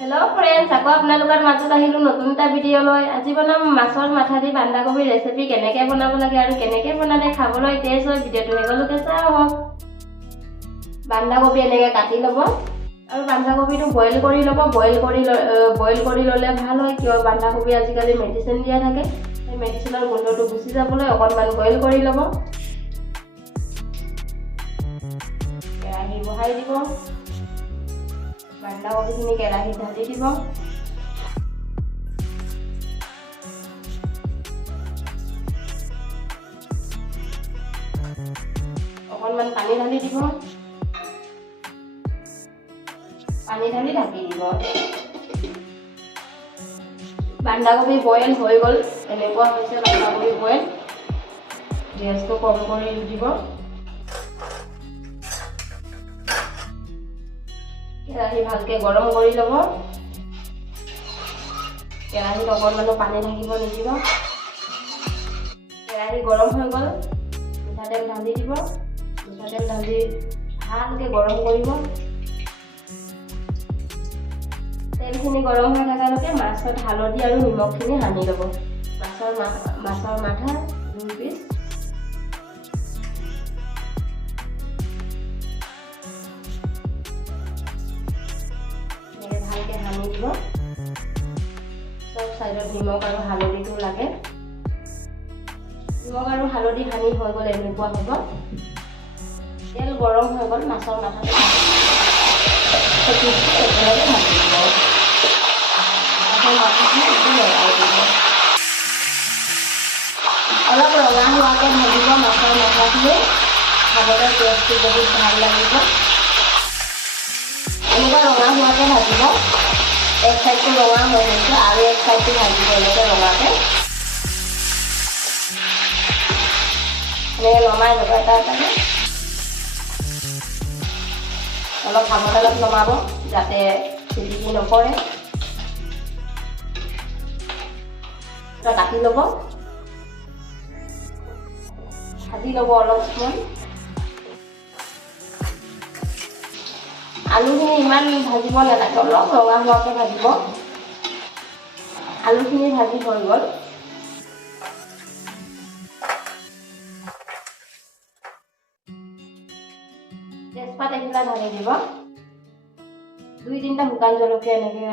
Hello friends, आको आपनालोকৰ মাজত আহিলো নতুন এটা ভিডিও লৈ। আজি বনাম মাছৰ মাথা দি বান্ধাকবি ৰেচিপি। কেনেকৈ বনাব লাগে আৰু কেনেকৈ বনালে খাবলৈ টেষ্ট হয় ভিডিওটো হেগলকে চাও। বান্ধাকবি এনেকৈ কাটি লব আৰু বান্ধাকবিটো বইল কৰি লব। বইল কৰি ললে ভাল হয়, কিয় বান্ধাকবি আজিকালি মেডিচিন দিয়া থাকে। এই মেডিচিনৰ গোন্ধটো গুচি যাবলৈ অকণমান বইল কৰি লব। কেৰাহী বহাই দিব। বান্ধাকবিখিনি কেৰাহীত ঢালি দিব। অকণমান পানী ঢালি দিব। পানী ঢালি ঢাকি দিব। বান্ধাকবি বইল হৈ গ'ল, এনেকুৱা হৈছে বান্ধাকবি বইল। গেছটো কম কৰি দিব। কেৰাহী ভালকে গৰম কৰি ল'ব। কেৰাহীত অকণমানো পানী থাকিব নিদিব। কেৰাহী গৰম হৈ গ'ল, মিঠাতেল ঢালি দিব। মিঠাতেল ঢালি ভালকে গৰম কৰিব। তেলখিনি গৰম হৈ থকালৈকে মাছত হালধি আৰু নিমখখিনি সানি ল'ব। মাছৰ মাথা 2 পিচ। ভালকে সানি দিব। সব সাইডত নিমখ আৰু হালধিটো লাগে। নিমখ আৰু হালধি সানি হৈ গ'লে এনেকুৱা হ'ব। তেল গৰম হৈ গ'ল, মাছৰ মাথাটো অলপ ৰঙা হোৱাকৈ ভাজিব মাছৰ মাথাখিনি। খাবলৈ টেষ্টটো বহুত ভাল লাগিব। এনেকুৱা ৰঙা হোৱাকৈ ভাজিব। এক চাইডটো ৰঙা হৈ গৈছে আৰু এক চাইডটো ভাজিব এনেকৈ ৰঙাকৈ। এনেকৈ নমাই ল'ব এটা এটাকৈ। অলপ সাৱধানত নমাব যাতে চিটিকি নপৰে। কাটি ল'ব। ভাজি ল'ব অলপ সময়। আলুখিনি ইমান ভাজিব নালাগে, অলপ ৰঙা হোৱাকৈ ভাজিব। আলুখিনি ভাজি হৈ গ'ল। তেজপাত এখিলা ঢালি দিব। 2-3টা শুকান জলকীয়া এনেকৈ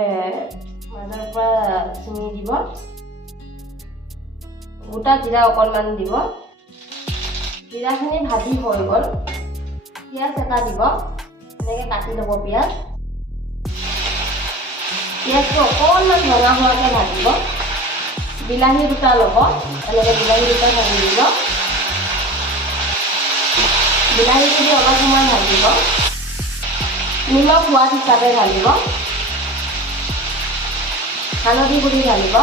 মাজৰ পৰা চিঙি দিব। গোটা জিৰা অকণমান দিব। জিৰাখিনি ভাজি হৈ গ'ল। পিঁয়াজ এটা দিব। এনেকৈ কাটি ল'ব পিঁয়াজ। পিঁয়াজটো অকণমান ৰঙা হোৱাকৈ ভাজিব। বিলাহী 2টা ল'ব। এনেকৈ বিলাহী 2টা ভাজি দিব। বিলাহীখিনি অলপ সময় ভাজিব। নিমখ সোৱাদ হিচাপে ঢালিব। হালধি গুড়ি ঢালিব।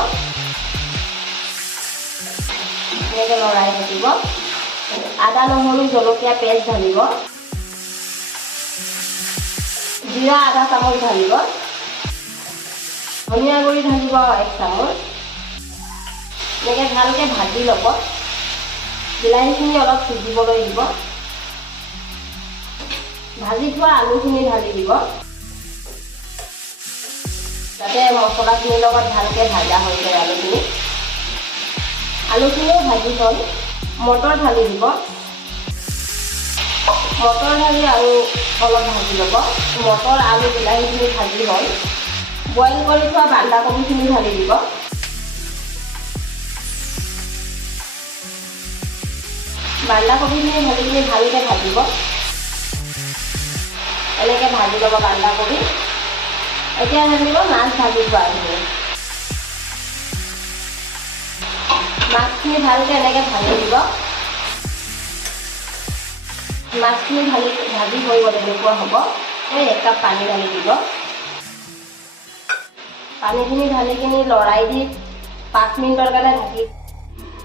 এনেকৈ লৰাই থাকিব। আদা নহৰু জলকীয়া পেষ্ট ঢালিব। জিৰা আধা চামুচ ঢালিব। ধনিয়া গুড়ি ঢালিব 1 চামুচ। এনেকৈ ভালকৈ ভাজি ল'ব। বিলাহীখিনি অলপ সিজিবলৈ দিব। ভাজি থোৱা আলুখিনি ঢালি দিব যাতে মছলাখিনিৰ লগত ভালকৈ ভাজা হৈ যায় আলুখিনি। আলুখিনিও ভাজি হ'ল। মটৰ ঢালি দিব। মটৰ ঢালি আৰু অলপ ভাজি ল'ব। মটৰ আলু বিলাহীখিনি ভাজি হ'ল। বইল কৰি থোৱা বান্ধাকবিখিনি ঢালি দিব। বান্ধাকবিখিনি ঢালি ভালকৈ ভাজিব। এনেকৈ ভাজি ল'ব বান্ধাকবি। এতিয়া ঢালিব মাছ ভাজি থোৱাখিনি। মাছখিনি ভালকৈ এনেকৈ ভাজি দিব। মাছখিনি ভাজি হৈ গ'ল এনেকুৱা হ'ব। 1 কাপ পানী ঢালি দিব। পানীখিনি ঢালি কিনি লৰাই দি 5 মিনিটৰ কাৰণে ঢাকি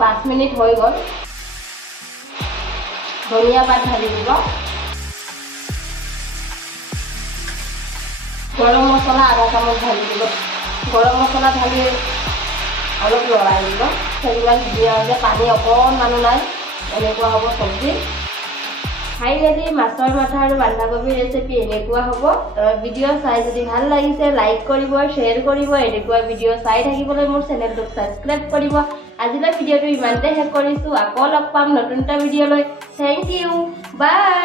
5 মিনিট হৈ গ'ল। ধনিয়া পাত ঢালি দিব। গৰম মছলা আধা চামুচ ঢালি দিব। গৰম মছলা ঢালি অলপ লৰাই দিব। সেইবিলাক ধুনীয়া হৈছে। পানী অকণমানো নাই, এনেকুৱা হ'ব চব্জি। ফাইনেলি মাছৰ মাথা আৰু বন্ধাকবিৰ ৰেচিপি এনেকুৱা হ'ব ভিডিঅ' চাই যদি ভাল লাগিছে লাইক কৰিব শ্বেয়াৰ কৰিব এনেকুৱা ভিডিঅ' চাই থাকিবলৈ মোৰ চেনেলটোক ছাবস্ক্ৰাইব কৰিব আজিলৈ ভিডিঅ'টো ইমানতে শেষ কৰিছোঁ আকৌ লগ পাম নতুন এটা ভিডিঅ'লৈ থেংক ইউ বাই